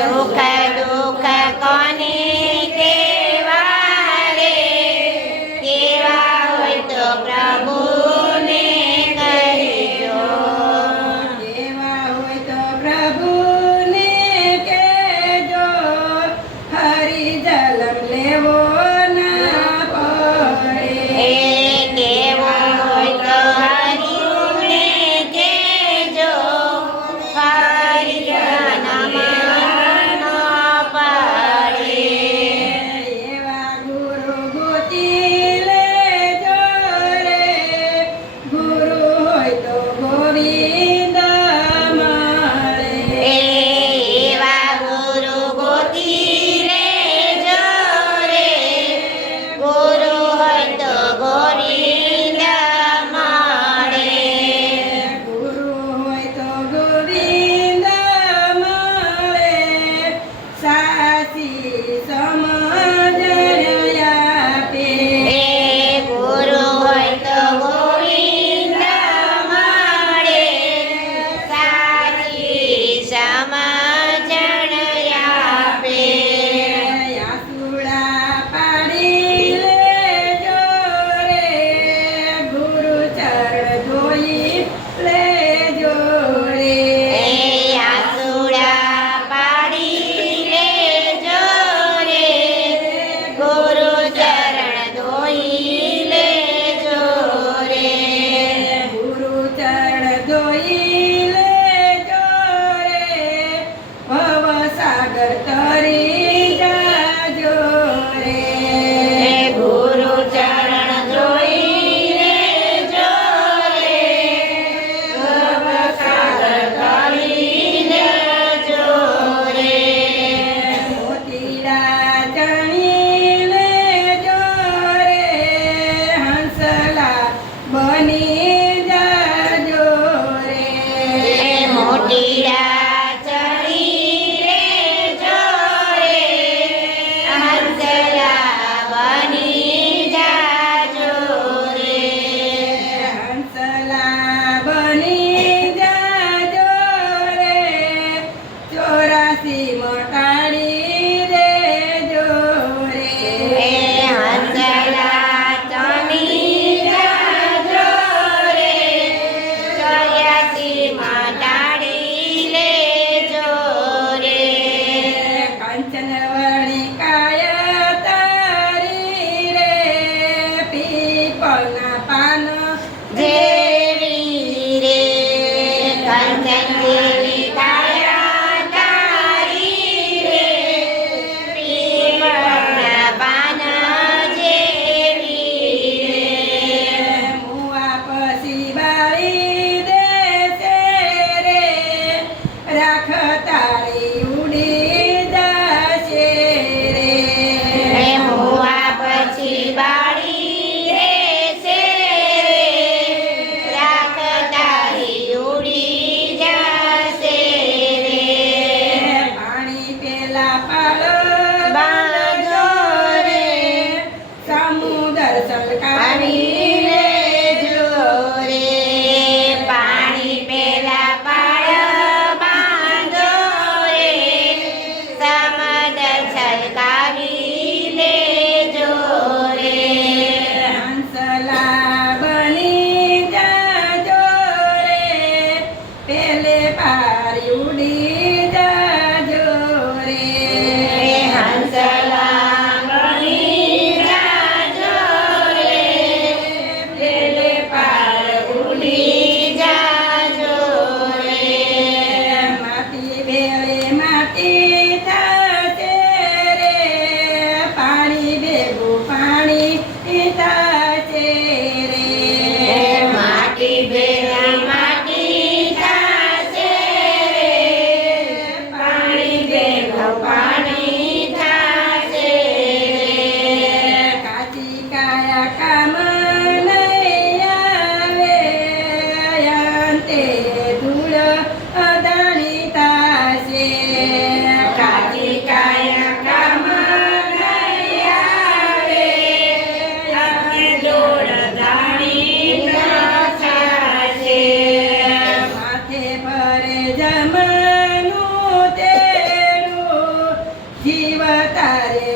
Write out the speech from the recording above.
સુખ દુઃખ કોને કેવા રે, કેવા હોય તો પ્રભુને કહેજો. કેવા હોય તો પ્રભુને કહેજો, હરી જલમ લેવો ના પડે. કેવો હોય તો હરિને કહેજો, હરિ જન્મ ન પડે. એવા ગુરુ ગોતી લેજો રે, ગુરુ હોય તો ગોવિંદ મળે. એવા ગુરુ ગોતી લેજો રે, ગુરુ હોય તો ગોવિંદ મળે. ગુરુ હોય તો ગોવિંદ મળે, સાચી સમજણ આપે. ગુરુ હોય તો ગોવિંદ મળે, સાચી સમજણ આપે. આસુડા પાડી લેજો રે, ગુરુ ચરણ ધોઈ લેજો રે. આસુડા પાડી લેજો રે, ગુરુ ચરણ ધોઈ લેજો રે. ગુરુ ચરણ ધોઈ લેજો રે, ભવસાગર તરી જાજો રે. ગુરુ ચરણ ધોઈ લેજો રે, ભવસાગર તરી લેજો રે. મોતીડા ચણી લેજો રે, હંસલા બની જાજો રે. મોટીડા ચડી લેજો રે, હંસલા બની જાજો રે. હંસલા બની જાજો રે, 84 મટાડી દેજો રે. હંસલા ચડી જાજો રે, 84 મટાડી લેજો રે. કંચનવર્ણી કાય તારી રે, પીપળના પાન જેવી રે, કંચન જેવી કાયા તારી રે, પીપળના પાન જેવી રે. મુવા પછી બાળી દેશે રે, રાખ તારી ઉડી જશે રે. મોવા પછી બાળી રહેશે રે, રાખ તારી ઉડી જશે રે. પાણી પેલા પાળ બાંધો રે, સમુદર સલકાવી પાણી લેજો રે. પાણી પેલા પાળ બાંધો રે, સમુદ્ર છલકાવી લેજો રે. હંસલા બની જાજો રે, પેલે પારી ઉડી જાજો રે. હંસલા બની જાજો રે, પેલે પાર ઉડી જાજો રે. માટી ભેળે માટી થશે રે, પાણી ભેગું પાણી થશે રે. માટી ભેગા માટી થશે રે, પાણી ભેગા પાણી થશે રે. કાચી કાયા કામ નહીં આવે, અંતે ધૂળ અદાણી થશે. કાચી કાયા કામ નહીં આવે, આપણે જોડ ધાણી થશે. માથે ભરે જમનું તેડું તારે